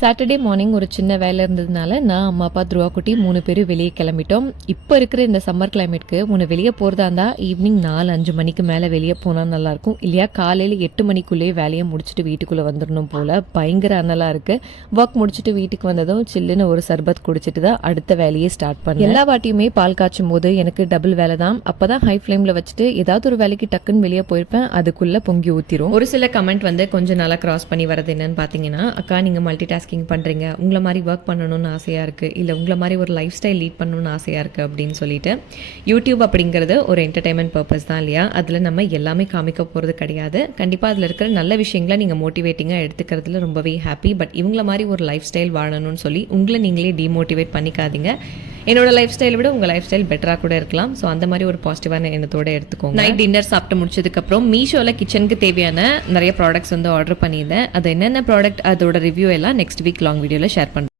Saturday morning ஒரு சின்ன வேலை இருந்ததுனால நான் அம்மா அப்பா துருவா குட்டி 3 பேரும் வெளியே கிளம்பிட்டோம். இப்போ இருக்கிற இந்த சம்மர் கிளைமேட்க்கு வெளியே போகிறதா இருந்தால் ஈவினிங் 4-5 மணிக்கு மேலே வெளியே போனால் நல்லாயிருக்கும். இல்லையா காலையில் 8 மணிக்குள்ளேயே வேலையை முடிச்சுட்டு வீட்டுக்குள்ளே வந்துடணும் போல். பயங்கர அனலாக இருக்குது. ஒர்க் முடிச்சுட்டு வீட்டுக்கு வந்ததும் சில்லுன்னு ஒரு சர்பத் குடிச்சிட்டு தான் அடுத்த வேலையை ஸ்டார்ட் பண்ணேன். எல்லா வாட்டியுமே பால் காய்ச்சும் போது எனக்கு டபுள் வேலை தான். அப்போ தான் ஹை ஃப்ளேமில் வச்சுட்டு ஏதாவது ஒரு வேலைக்கு டக்குன்னு வெளியே போயிருப்பேன். அதுக்குள்ளே பொங்கி ஊற்றிடும். ஒரு சில கமெண்ட் கொஞ்சம் நாளாக கிராஸ் பண்ணி வரது என்னன்னு பார்த்தீங்கன்னா, அக்கா நீங்கள் மல்டி டாஸ்கிங் பண்ணுறீங்க, உங்களை மாதிரி ஒர்க் பண்ணணும்னு ஆசையாக இருக்குது, இல்லை உங்களை மாதிரி ஒரு லைஃப் ஸ்டைல் லீட் பண்ணணும்னு ஆசையாக இருக்குது அப்படின்னு சொல்லிட்டு. யூடியூப் அப்படிங்கிறது ஒரு என்டர்டைன்மெண்ட் பர்பஸ் தான் இல்லையா? அதில் நம்ம எல்லாமே காமிக்க போகிறது கிடையாது. கண்டிப்பாக அதில் இருக்கிற நல்ல விஷயங்களை நீங்கள் மோட்டிவேட்டிங்காக எடுத்துக்கிறதுல ரொம்பவே ஹாப்பி. பட் இவங்கள மாதிரி ஒரு லைஃப் ஸ்டைல் வாழணும்னு சொல்லி உங்களை நீங்களே டிமோட்டிவேட் பண்ணிக்காதீங்க. என்னோட லைஃப் ஸ்டைலை விட உங்கள் லைஃப் ஸ்டைல் பெட்டராக கூட இருக்கலாம். ஸோ அந்த மாதிரி ஒரு பாசிட்டிவான எண்ணத்தோடு எடுத்துக்கோங்க. நைட் டின்னர் சாப்பிட்டு முடிச்சதுக்கப்புறம் மீஷோவில் கிச்சனுக்கு தேவையான நிறைய ப்ராடக்ட்ஸ் ஆர்டர் பண்ணியிருந்தேன். அது என்னென்ன ப்ராடக்ட், அதோட ரிவ்யூ எல்லாம் நெக்ஸ்ட் வீக் லாங் வீடியோவில் ஷேர் பண்ணுறேன்.